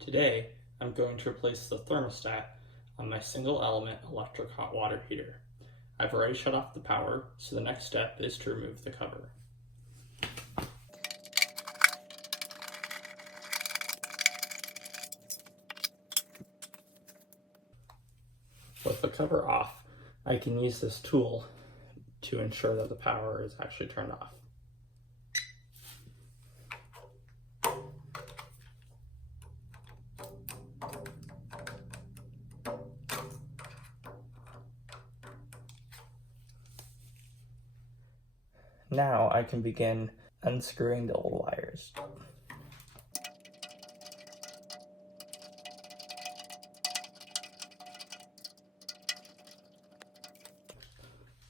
Today, I'm going to replace the thermostat on my single element electric hot water heater. I've already shut off the power, so the next step is to remove the cover. With the cover off, I can use this tool to ensure that the power is actually turned off. Now I can begin unscrewing the old wires.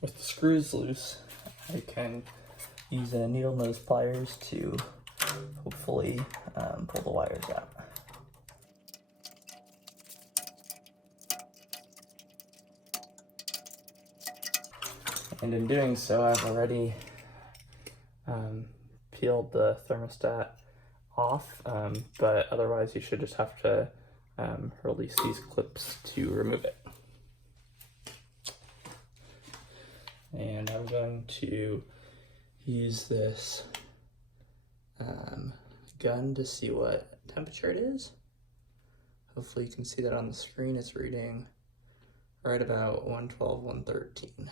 With the screws loose, I can use a needle nose pliers to hopefully pull the wires out. And in doing so, I've already peeled the thermostat off, but otherwise you should just have to release these clips to remove it. And I'm going to use this gun to see what temperature it is. Hopefully you can see that on the screen. It's reading right about 112, 113.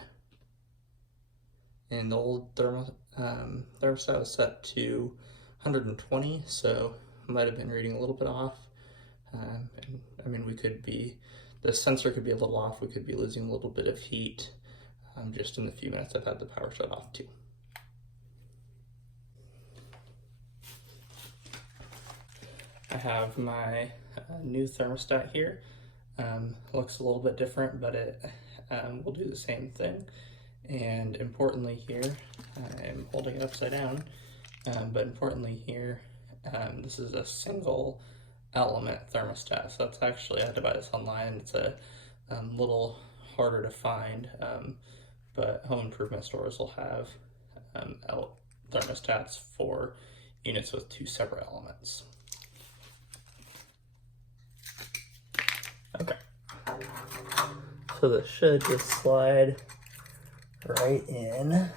And the old thermostat was set to 120, so it might have been reading a little bit off. And, I mean, the sensor could be a little off. We could be losing a little bit of heat just in the few minutes I've had the power shut off too. I have my new thermostat here. Looks a little bit different, but it will do the same thing. And importantly here, I'm holding it upside down, but importantly here, this is a single element thermostat. So that's actually, I had to buy this online. It's a little harder to find, but home improvement stores will have thermostats for units with two separate elements. Okay, so this should just slide right in.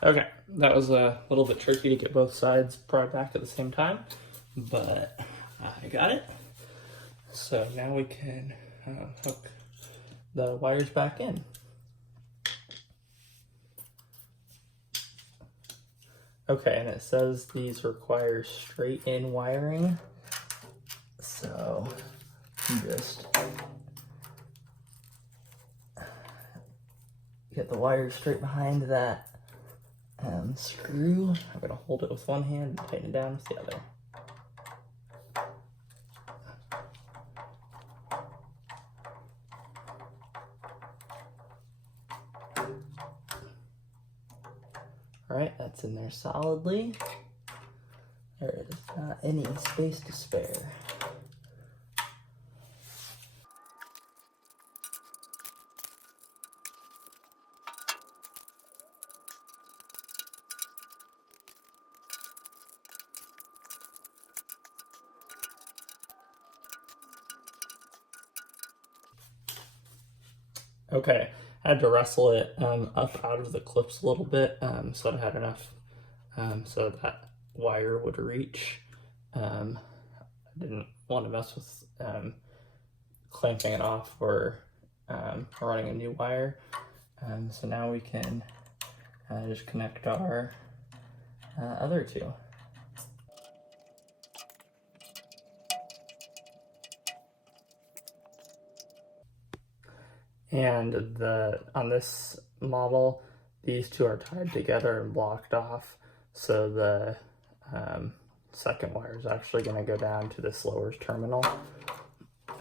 Okay, that was a little bit tricky to get both sides pried back at the same time, but I got it. So now we can hook the wires back in. Okay, and it says these require straight in wiring. So you just get the wires straight behind that screw. I'm gonna hold it with one hand and tighten it down with the other. All right, that's in there solidly. There is not any space to spare. Okay, I had to wrestle it up out of the clips a little bit so that I had enough so that wire would reach. I didn't want to mess with clamping it off or running a new wire. So now we can just connect our other two. And on this model, these two are tied together and blocked off, so the second wire is actually going to go down to this lower terminal. All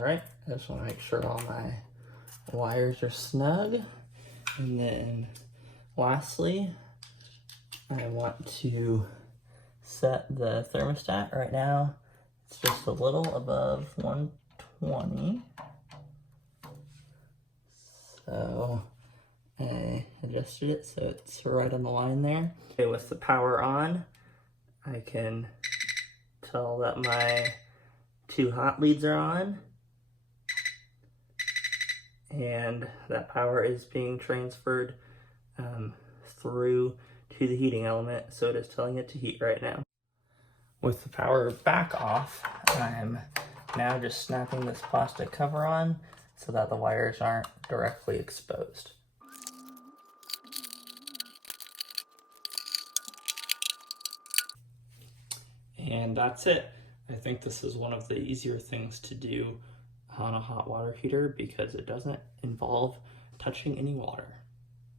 right, I just want to make sure all my wires are snug, and then Lastly, I want to set the thermostat. Right now, it's just a little above 120. So I adjusted it so it's right on the line there. Okay, with the power on, I can tell that my 2 hot leads are on, and that power is being transferred through to the heating element, so it is telling it to heat right now. With the power back off, I'm now just snapping this plastic cover on so that the wires aren't directly exposed. And that's it. I think this is one of the easier things to do on a hot water heater because it doesn't involve touching any water.